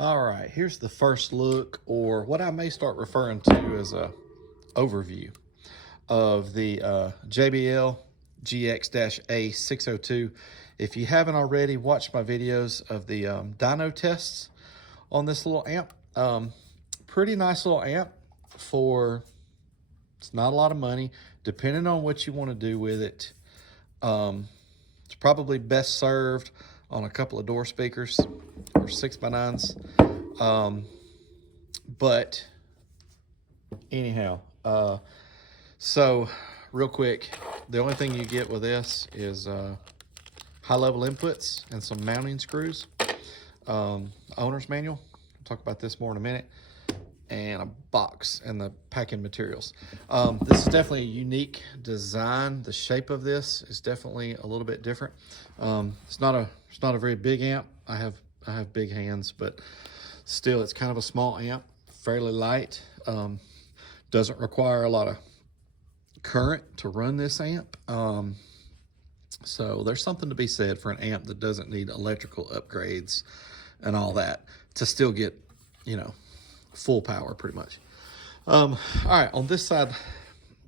All right, here's the first look, or what I may start referring to as a overview of the JBL GX-A602. If you haven't already, watched my videos of the dyno tests on this little amp. Pretty nice little amp for, it's not a lot of money, depending on what you want to do with it. It's probably best served on a couple of door speakers or 6x9s. But anyhow, so real quick, the only thing you get with this is high level inputs and some mounting screws. Owner's manual, we'll talk about this more in a minute, and a box and the packing materials. This is definitely a unique design. The shape of this is definitely a little bit different. It's not a very big amp. I have big hands, but still it's kind of a small amp, fairly light. Doesn't require a lot of current to run this amp. So there's something to be said for an amp that doesn't need electrical upgrades and all that to still get, you know, full power pretty much. All right, on this side,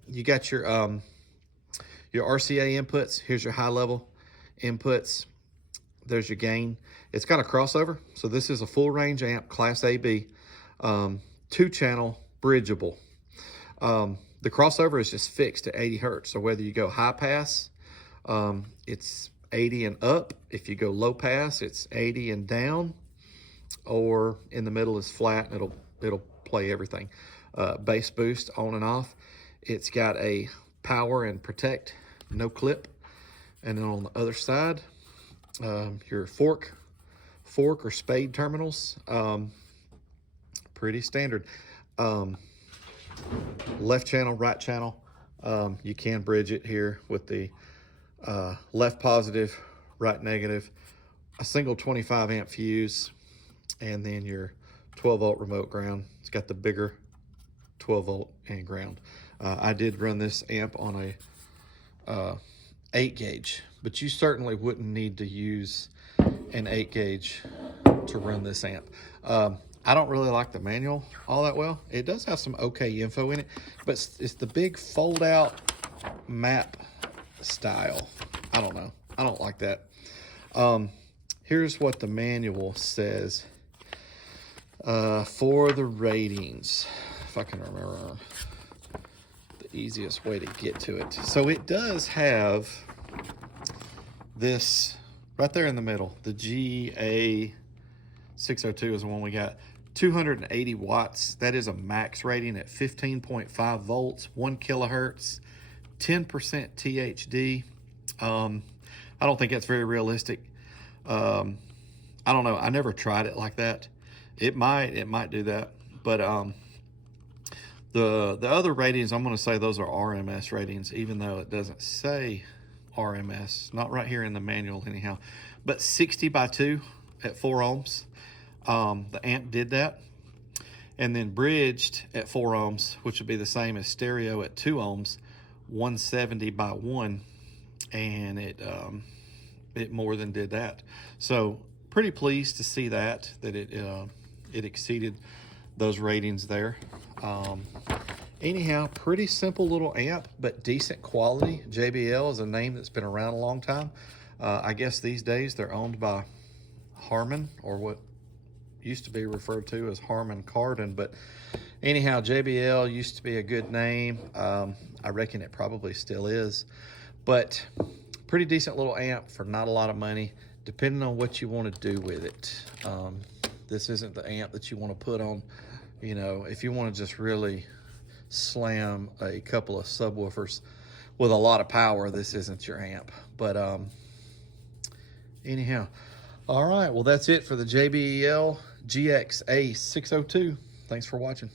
you got your RCA inputs. Here's your high level inputs. There's your gain. It's got a crossover. So this is a full range amp, class AB, 2-channel bridgeable. The crossover is just fixed to 80 Hertz. So whether you go high pass, it's 80 and up. If you go low pass, it's 80 and down, or in the middle is flat, and it'll play everything. Bass boost on and off. It's got a power and protect, no clip. And then on the other side, your fork or spade terminals, pretty standard. Left channel, right channel. You can bridge it here with the left positive, right negative, a single 25 amp fuse, and then your 12 volt remote ground. It's got the bigger 12 volt and ground. I did run this amp on a 8 gauge, but you certainly wouldn't need to use an 8 gauge to run this amp. I don't really like the manual all that well. It does have some okay info in it, but it's the big fold out map style. I don't know. I don't like that. Here's what the manual says for the ratings, if I can remember the easiest way to get to it. So it does have this right there in the middle. The GA602 is the one we got. 280 watts. That is a max rating at 15.5 volts, 1 kilohertz, 10% THD. I don't think that's very realistic. I don't know. I never tried it like that. It might do that, but the other ratings, I'm going to say those are RMS ratings, even though it doesn't say RMS, not right here in the manual anyhow. But 60 by 2 at 4 ohms. The amp did that, and then bridged at 4 ohms, which would be the same as stereo at 2 ohms, 170 by 1, and it more than did that. So pretty pleased to see that it exceeded those ratings there. Anyhow, pretty simple little amp, but decent quality. JBL is a name that's been around a long time. I guess these days they're owned by Harman, or what used to be referred to as Harman Kardon. But anyhow, JBL used to be a good name. I reckon it probably still is, but pretty decent little amp for not a lot of money, depending on what you want to do with it. This isn't the amp that you want to put on, you know, if you want to just really slam a couple of subwoofers with a lot of power, this isn't your amp. But anyhow, all right, well, that's it for the JBL GX-A602. Thanks for watching.